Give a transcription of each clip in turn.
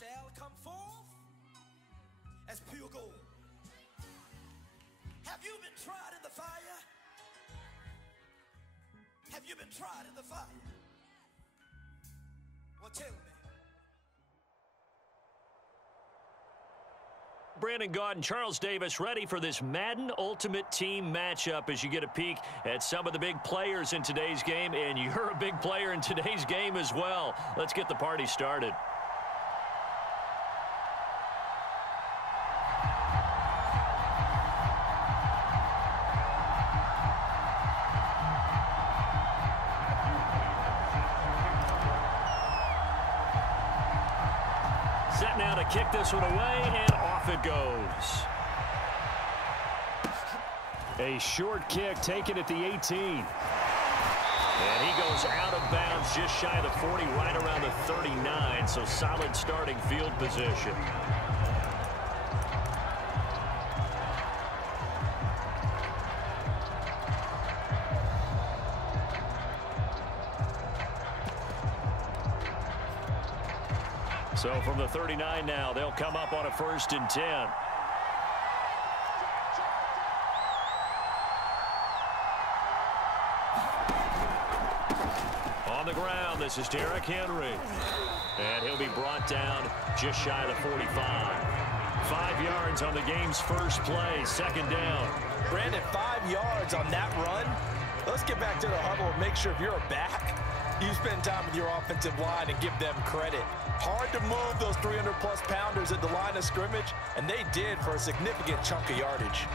shall come forth as pure gold. Have you been tried in the fire? Have you been tried in the fire? Well, tell me. Brandon Gaudin and Charles Davis ready for this Madden Ultimate Team matchup as you get a peek at some of the big players in today's game, and you're a big player in today's game as well. Let's get the party started. Set now to kick this one away, and off it goes. A short kick taken at the 18. And he goes out of bounds just shy of the 40, right around the 39, so solid starting field position. So from the 39 now, they'll come up on a 1st and 10. On the ground, this is Derrick Henry. And he'll be brought down just shy of the 45. 5 yards on the game's first play, 2nd down. Brandon, 5 yards on that run. Let's get back to the huddle and make sure if you're a back, you spend time with your offensive line and give them credit. Hard to move those 300-plus pounders at the line of scrimmage, and they did for a significant chunk of yardage.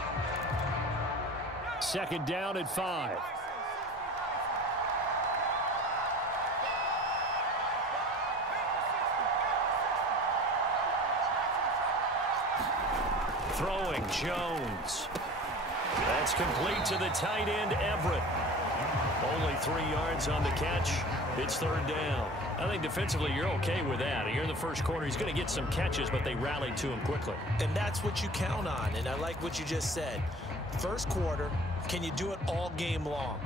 2nd down at 5. Throwing, Jones. That's complete to the tight end, Everett. Only 3 yards on the catch. It's 3rd down. I think defensively you're okay with that. You're in the first quarter. He's going to get some catches, but they rallied to him quickly. And that's what you count on, and I like what you just said. First quarter, can you do it all game long?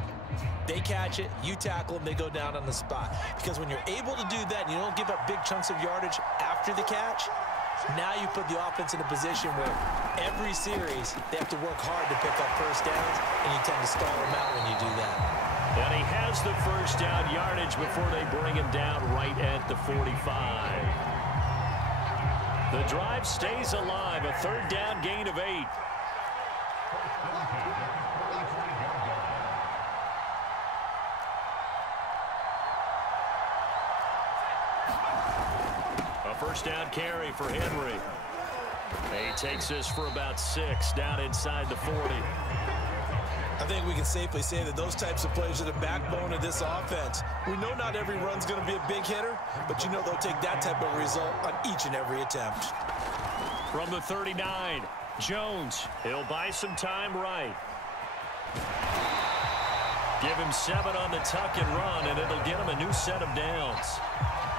They catch it, you tackle them, they go down on the spot. Because when you're able to do that and you don't give up big chunks of yardage after the catch, now you put the offense in a position where every series they have to work hard to pick up first downs, and you tend to stall them out when you do that. And he has the first down yardage before they bring him down right at the 45. The drive stays alive, a 3rd down gain of 8. A first down carry for Henry. He takes this for about 6 down inside the 40. I think we can safely say that those types of plays are the backbone of this offense. We know not every run's going to be a big hitter, but you know they'll take that type of result on each and every attempt. From the 39, Jones, he'll buy some time right. Give him 7 on the tuck and run, and it'll get him a new set of downs.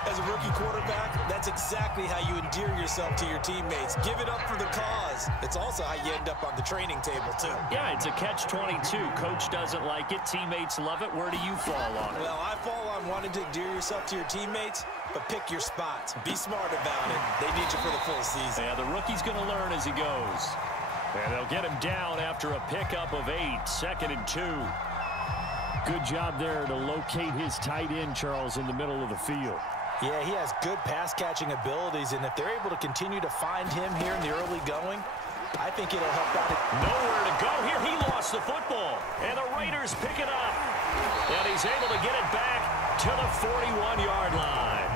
As a rookie quarterback, that's exactly how you endear yourself to your teammates. Give it up for the cause. It's also how you end up on the training table, too. Yeah, it's a catch-22. Coach doesn't like it. Teammates love it. Where do you fall on it? Well, I fall on wanting to endear yourself to your teammates, but pick your spots. Be smart about it. They need you for the full season. Yeah, the rookie's going to learn as he goes. And they'll get him down after a pickup of 8, 2nd and 2. Good job there to locate his tight end, Charles, in the middle of the field. Yeah, he has good pass-catching abilities, and if they're able to continue to find him here in the early going, I think it'll help out. Nowhere to go here. He lost the football, and the Raiders pick it up. And he's able to get it back to the 41-yard line.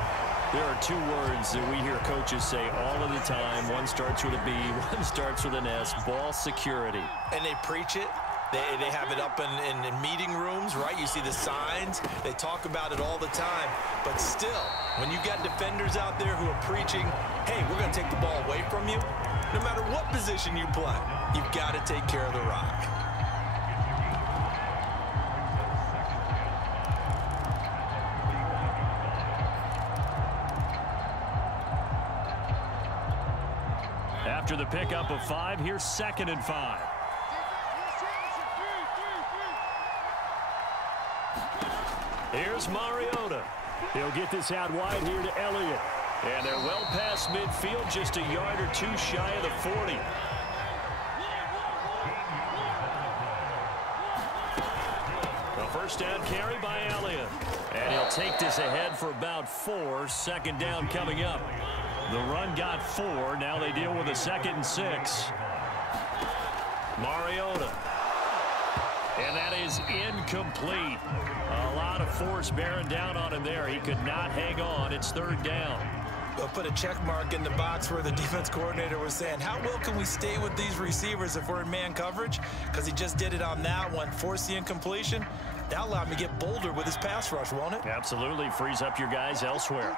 There are 2 words that we hear coaches say all of the time. One starts with a B, one starts with an S, ball security. And they preach it. They have it up in meeting rooms, right? You see the signs. They talk about it all the time. But still, when you got defenders out there who are preaching, hey, we're going to take the ball away from you, no matter what position you play, you've got to take care of the rock. After the pickup of 5, here's 2nd and 5. Here's Mariota. He'll get this out wide here to Elliott. And they're well past midfield, just a yard or two shy of the 40. A first down carry by Elliott. And he'll take this ahead for about 4. Second down coming up. The run got 4. Now they deal with a 2nd and 6. Mariota. And that is incomplete. A lot of force bearing down on him there. He could not hang on. It's 3rd down. They'll put a check mark in the box where the defense coordinator was saying, how well can we stay with these receivers if we're in man coverage? Because he just did it on that one. Force the incompletion. That'll allow him to get bolder with his pass rush, won't it? Absolutely. Frees up your guys elsewhere.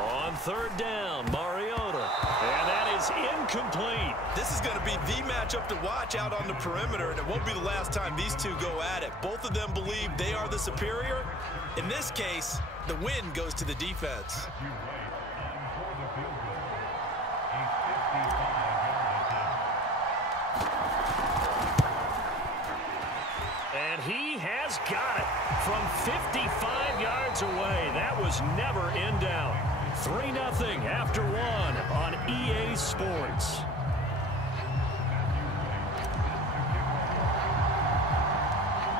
On 3rd down, Mariota. And that is incomplete. This is going to be the matchup to watch out on the perimeter, and it won't be the last time these two go at it. Both of them believe they are the superior. In this case, the win goes to the defense. And he has got it from 55 yards away. That was never in doubt. 3-0 after 1 on EA Sports.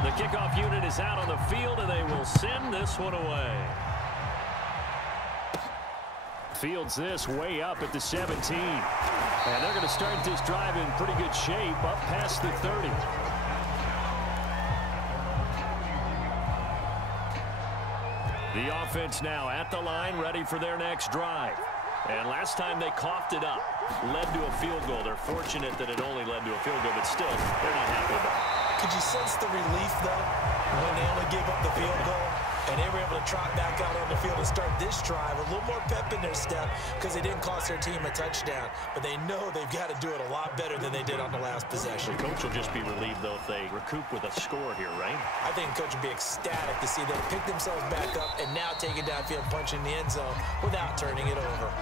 The kickoff unit is out on the field, and they will send this one away. Fields this way up at the 17. And they're going to start this drive in pretty good shape up past the 30. The offense now at the line, ready for their next drive. And last time they coughed it up, led to a field goal. They're fortunate that it only led to a field goal, but still, they're not happy about it. Could you sense the relief, though, when they only gave up the field goal? And they were able to trot back out on the field and start this drive. A little more pep in their step because they didn't cost their team a touchdown. But they know they've got to do it a lot better than they did on the last possession. The coach will just be relieved, though, if they recoup with a score here, right? I think the coach would be ecstatic to see them pick themselves back up and now take it downfield, punching the end zone without turning it over.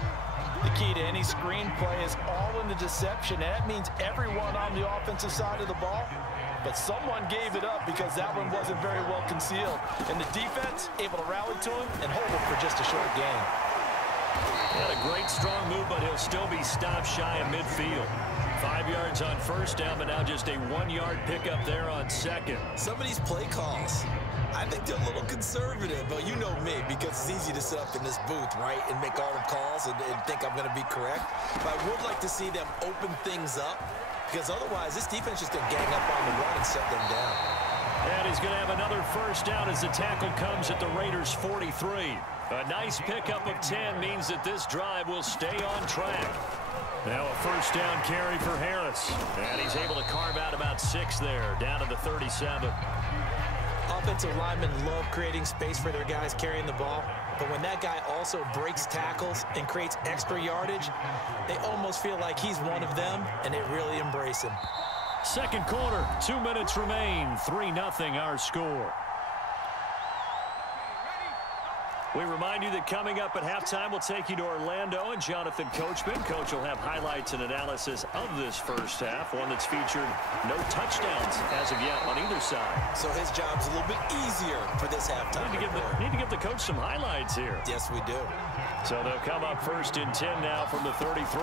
The key to any screenplay is all in the deception. And that means everyone on the offensive side of the ball. But someone gave it up because that one wasn't very well concealed. And the defense able to rally to him and hold him for just a short gain. Had a great strong move, but he'll still be stopped shy of midfield. 5 yards on first down, but now just a 1-yard pickup there on second. Some of these play calls, I think they're a little conservative, but you know me, because it's easy to sit up in this booth, right, and make all the calls and think I'm going to be correct. But I would like to see them open things up, because otherwise this defense is going to gang up on the run and shut them down. And he's going to have another first down as the tackle comes at the Raiders' 43. A nice pickup of 10 means that this drive will stay on track. Now a first down carry for Harris. And he's able to carve out about 6 there, down to the 37. Offensive linemen love creating space for their guys carrying the ball. But when that guy also breaks tackles and creates extra yardage, they almost feel like he's one of them, and they really embrace him. Second quarter, 2 minutes remain. 3-0 our score. We remind you that coming up at halftime, we'll take you to Orlando and Jonathan Coachman. Coach will have highlights and analysis of this first half, one that's featured no touchdowns as of yet on either side. So his job's a little bit easier for this halftime. Need to give the coach some highlights here. Yes, we do. So they'll come up first and 10 now from the 33.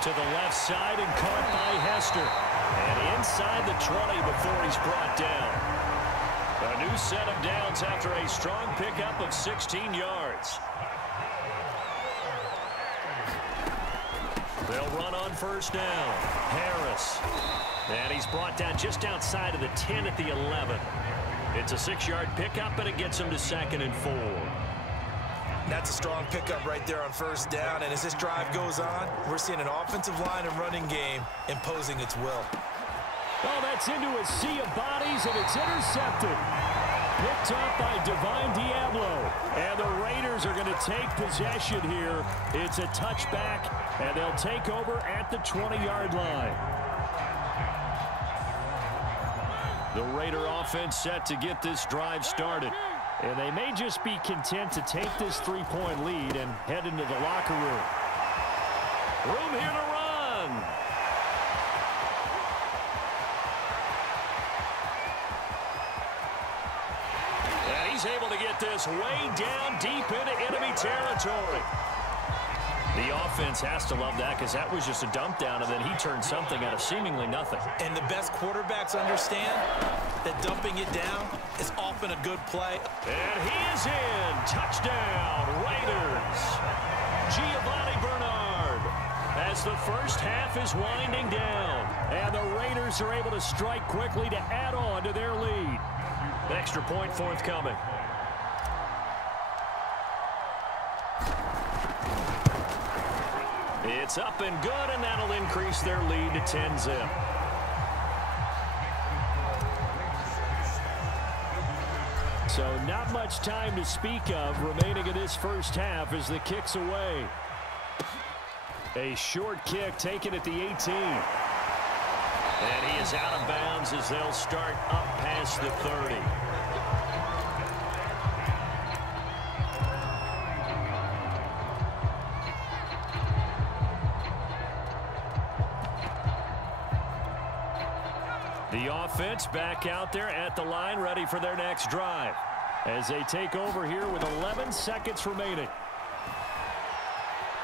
To the left side and caught by Hester. And inside the 20 before he's brought down. A new set of downs after a strong pickup of 16 yards. They'll run on first down. Harris. And he's brought down just outside of the 10 at the 11. It's a 6-yard pickup, and it gets him to 2nd and 4. That's a strong pickup right there on first down. And as this drive goes on, we're seeing an offensive line and running game imposing its will. Oh, that's into a sea of bodies, and it's intercepted. Picked up by Divine Diablo. And the Raiders are going to take possession here. It's a touchback, and they'll take over at the 20-yard line. The Raider offense set to get this drive started. And they may just be content to take this 3-point lead and head into the locker room. Room here to run. he's able to get this way down deep into enemy territory. The offense has to love that because that was just a dump down, and then he turned something out of seemingly nothing. And the best quarterbacks understand that dumping it down is often a good play. And he is in. Touchdown, Raiders. Giovanni Bernard. As the first half is winding down, and the Raiders are able to strike quickly to add on to their lead. Extra point forthcoming. It's up and good, and that'll increase their lead to 10-zip. So not much time to speak of remaining in this first half as the kick's away. A short kick taken at the 18. And he is out of bounds as they'll start up past the 30. The offense back out there at the line, ready for their next drive as they take over here with 11 seconds remaining.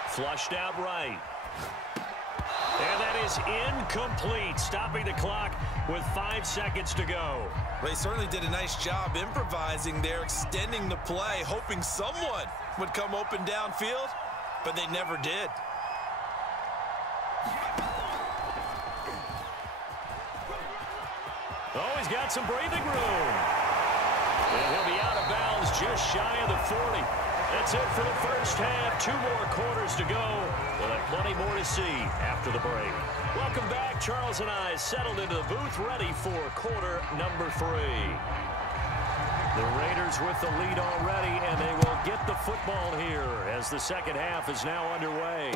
Flushed out right. And that is incomplete, stopping the clock with 5 seconds to go. Well, they certainly did a nice job improvising there, extending the play, hoping someone would come open downfield, but they never did. Oh, he's got some breathing room. And he'll be out of bounds just shy of the 40. That's it for the first half. 2 more quarters to go. We'll have plenty more to see after the break. Welcome back. Charles and I settled into the booth, ready for quarter number 3. The Raiders with the lead already, and they will get the football here as the second half is now underway.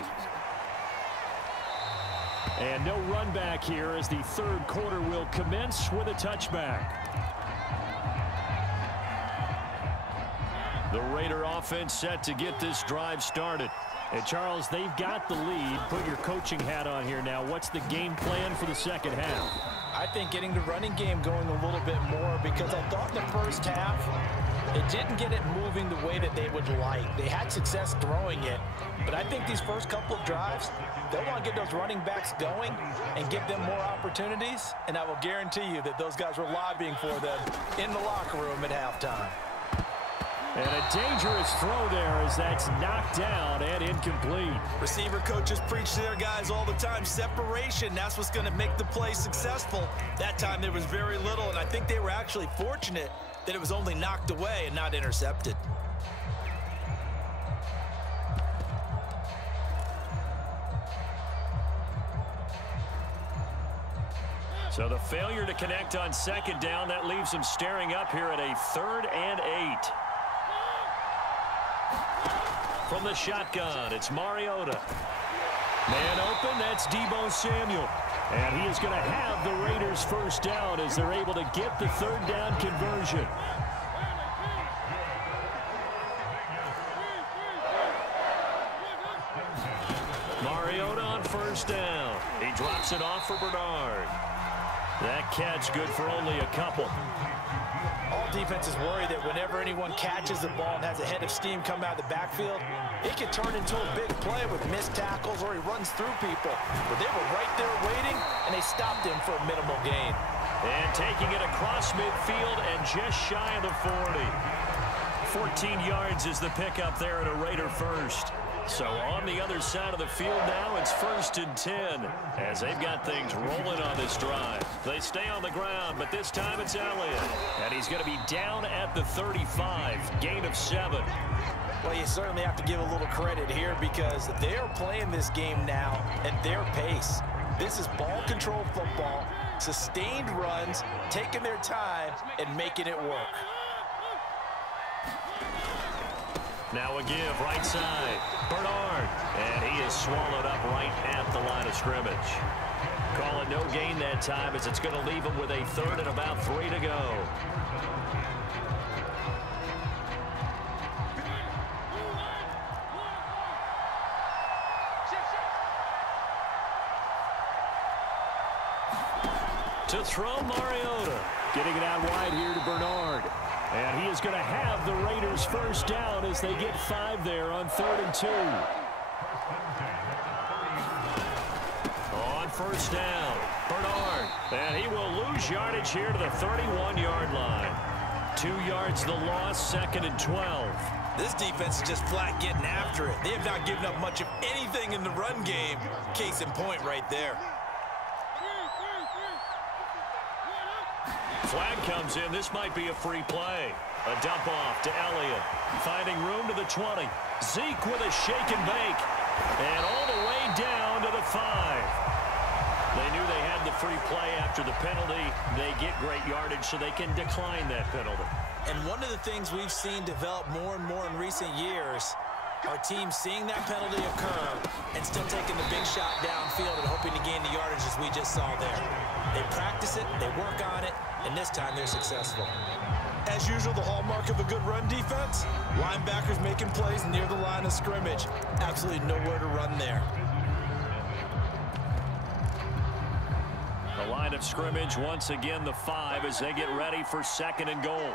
And no run back here as the third quarter will commence with a touchback. The Raider offense set to get this drive started. And Charles, they've got the lead. Put your coaching hat on here now. What's the game plan for the second half? I think getting the running game going a little bit more, because I thought in the first half it didn't get it moving the way that they would like. They had success throwing it, but I think these first couple of drives, they'll want to get those running backs going and give them more opportunities, and I will guarantee you that those guys were lobbying for them in the locker room at halftime. And a dangerous throw there as that's knocked down and incomplete. Receiver coaches preach to their guys all the time. Separation, that's what's going to make the play successful. That time there was very little, and I think they were actually fortunate that it was only knocked away and not intercepted. So the failure to connect on second down, that leaves them staring up here at a 3rd and 8. From the shotgun, it's Mariota. Man open, that's Deebo Samuel. And he is going to have the Raiders first down as they're able to get the 3rd down conversion. Mariota on first down. He drops it off for Bernard. That catch good for only a couple. All defenses worry that whenever anyone catches the ball and has a head of steam come out of the backfield, it can turn into a big play with missed tackles or he runs through people. But they were right there waiting, and they stopped him for a minimal gain. And taking it across midfield and just shy of the 40. 14 yards is the pickup there at a Raider first. So on the other side of the field now, it's 1st and 10 as they've got things rolling on this drive. They stay on the ground, but this time it's Elliott. And he's going to be down at the 35, gain of 7. Well, you certainly have to give a little credit here because they are playing this game now at their pace. This is ball control football, sustained runs, taking their time and making it work. Now a give, right side, Bernard. And he is swallowed up right at the line of scrimmage. Call it no gain that time as it's going to leave him with a 3rd and about 3 to go. To throw, Mariota. Getting it out wide here to Bernard. And he is going to have the Raiders first down as they get 5 there on 3rd and 2. On first down, Bernard. And he will lose yardage here to the 31-yard line. 2 yards the loss, 2nd and 12. This defense is just flat getting after it. They have not given up much of anything in the run game. Case in point right there. Flag comes in. This might be a free play. A dump off to Elliott. Finding room to the 20. Zeke with a shake and bake. And all the way down to the 5. They knew they had the free play after the penalty. They get great yardage so they can decline that penalty. And one of the things we've seen develop more and more in recent years are teams seeing that penalty occur and still taking the big shot downfield and hoping to gain the yardage as we just saw there. They practice it, they work on it, and this time they're successful. As usual, the hallmark of a good run defense, linebackers making plays near the line of scrimmage. Absolutely nowhere to run there. The line of scrimmage, once again, the 5 as they get ready for 2nd and goal.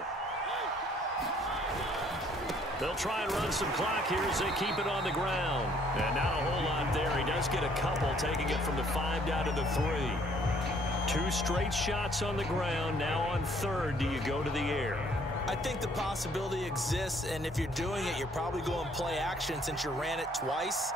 They'll try and run some clock here as they keep it on the ground. And not a whole lot there. He does get a couple, taking it from the 5 down to the 3. 2 straight shots on the ground. Now on 3rd, do you go to the air? I think the possibility exists, and if you're doing it, you're probably going play action since you ran it twice.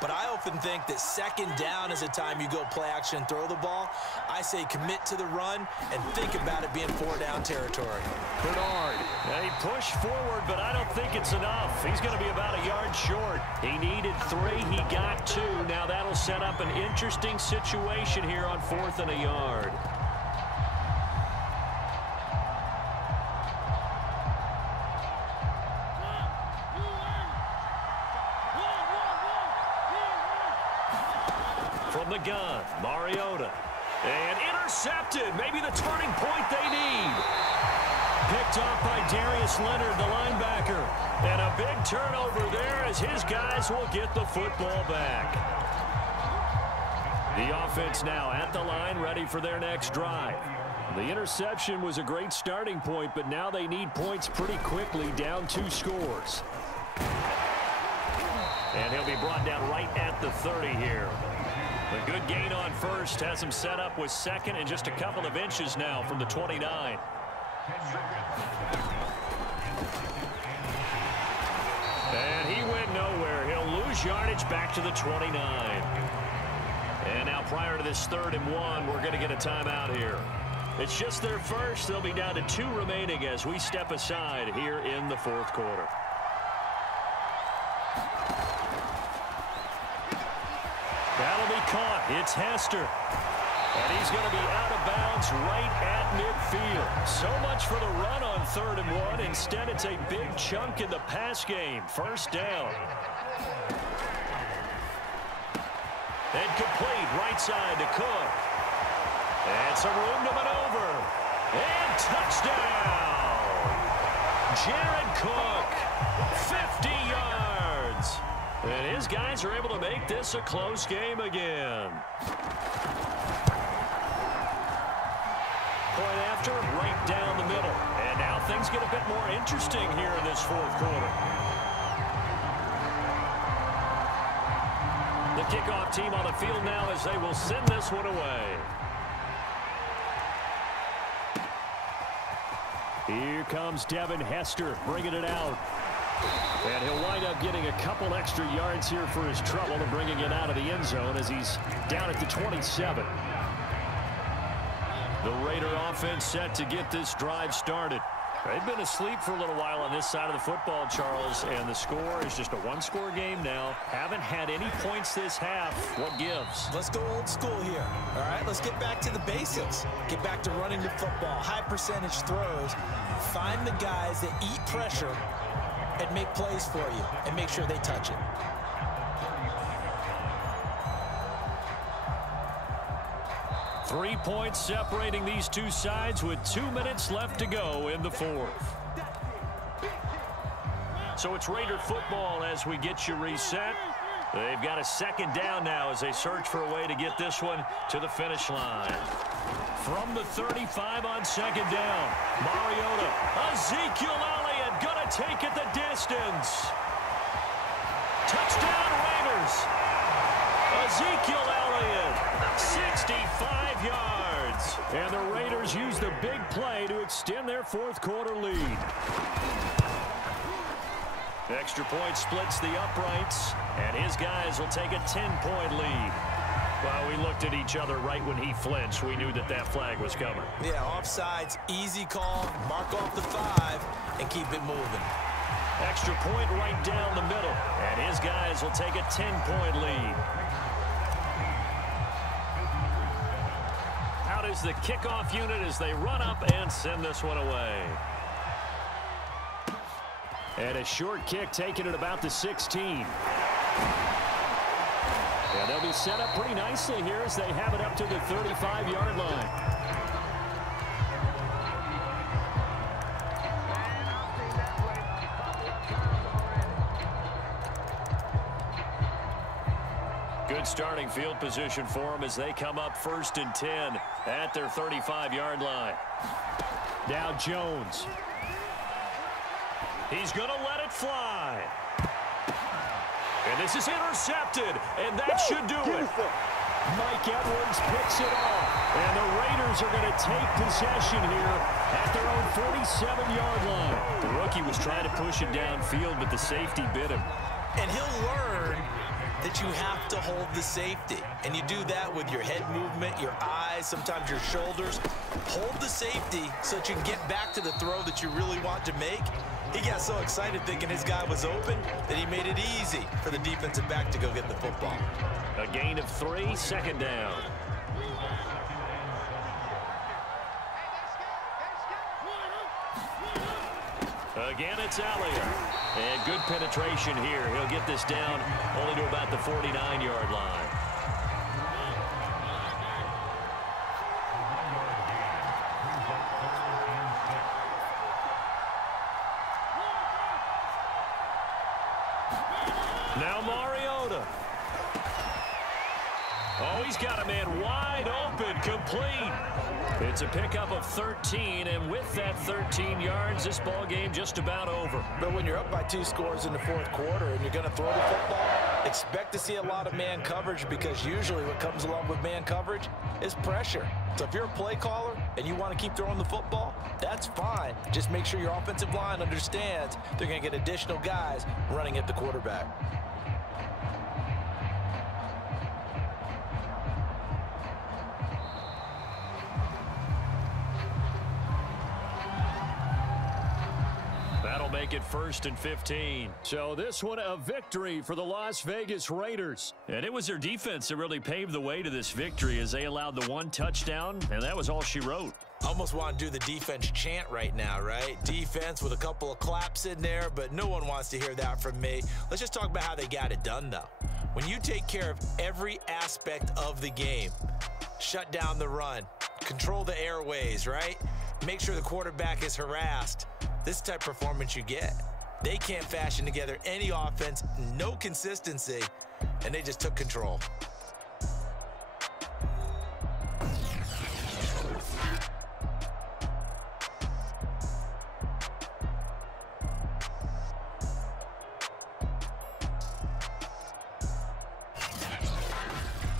But I often think that 2nd down is a time you go play action and throw the ball. I say commit to the run and think about it being 4-down territory. Bernard. And he pushed forward, but I don't think it's enough. He's going to be about a yard short. He needed 3. He got 2. Now that'll set up an interesting situation here on 4th and a yard. From the gun, Mariota. And intercepted. Maybe the turning point they need. Picked off by Darius Leonard, the linebacker. And a big turnover there as his guys will get the football back. The offense now at the line, ready for their next drive. The interception was a great starting point, but now they need points pretty quickly, down 2 scores. And he'll be brought down right at the 30 here. A good gain on 1st has him set up with 2nd and just a couple of inches now from the 29. And he went nowhere. He'll lose yardage back to the 29. And now prior to this 3rd and 1, we're going to get a timeout here. It's just their first. They'll be down to 2 remaining as we step aside here in the 4th quarter. That'll be caught. It's Hester. And he's going to be out of bounds right at midfield. So much for the run on 3rd and 1. Instead, it's a big chunk in the pass game. 1st down. And complete right side to Cook. And some room to maneuver. And touchdown. Jared Cook. 50 yards. And his guys are able to make this a close game again. Point after, right down the middle. And now things get a bit more interesting here in this 4th quarter. The kickoff team on the field now as they will send this one away. Here comes Devin Hester bringing it out. And he'll wind up getting a couple extra yards here for his trouble and bringing it out of the end zone as he's down at the 27. The Raider offense set to get this drive started. They've been asleep for a little while on this side of the football, Charles, and the score is just a 1-score game now. Haven't had any points this half. What gives? Let's go old school here. All right, let's get back to the basics. Get back to running the football, high percentage throws. Find the guys that eat pressure and make plays for you and make sure they touch it. Three points separating these two sides with 2 minutes left to go in the 4th. So it's Raider football as we get you reset. They've got a 2nd down now as they search for a way to get this one to the finish line. From the 35 on second down. Mariota. Ezekiel Elliott going to take it the distance. Touchdown Raiders. Ezekiel Elliott, 65 yards. And the Raiders use the big play to extend their fourth quarter lead. Extra point splits the uprights, and his guys will take a 10-point lead. Well, we looked at each other right when he flinched. We knew that that flag was coming. Yeah, offsides, easy call, mark off the 5, and keep it moving. Extra point right down the middle, and his guys will take a 10-point lead. Out is the kickoff unit as they run up and send this one away. And a short kick taken at about the 16. And they'll be set up pretty nicely here as they have it up to the 35-yard line. Good starting field position for them as they come up 1st and 10 at their 35-yard line. Now Jones. He's going to let it fly. And this is intercepted, and that should do it. Mike Edwards picks it off, and the Raiders are going to take possession here at their own 47-yard line. The rookie was trying to push it downfield, but the safety bit him. And he'll learn that you have to hold the safety. And you do that with your head movement, your eyes, sometimes your shoulders. Hold the safety so that you can get back to the throw that you really want to make. He got so excited thinking his guy was open that he made it easy for the defensive back to go get the football. A gain of 3, 2nd down. Again, it's Elliott. And good penetration here. He'll get this down only to about the 49-yard line. Now Mariota. Oh, he's got a man wide open, complete. It's a pickup of 13, and with that 13 yards, this ball game just about over. But when you're up by 2 scores in the 4th quarter and you're going to throw the football, expect to see a lot of man coverage, because usually what comes along with man coverage is pressure. So if you're a play caller and you want to keep throwing the football, that's fine. Just make sure your offensive line understands they're going to get additional guys running at the quarterback. That'll make it 1st and 15. So this one a victory for the Las Vegas Raiders. And it was their defense that really paved the way to this victory as they allowed the 1 touchdown, and that was all she wrote. Almost want to do the defense chant right now, right? Defense with a couple of claps in there, but no one wants to hear that from me. Let's just talk about how they got it done, though. When you take care of every aspect of the game, shut down the run, control the airways, right? Make sure the quarterback is harassed. This type of performance you get. They can't fashion together any offense, no consistency, and they just took control.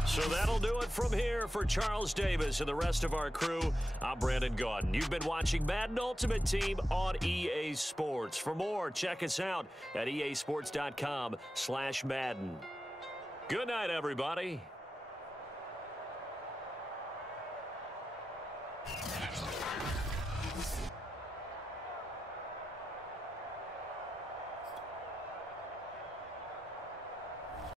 So that'll do it from here for Charles Davis and the rest of our crew. I'm Brandon Gaudin. You've been watching Madden Ultimate Team on EA Sports. For more, check us out at easports.com/Madden. Good night, everybody.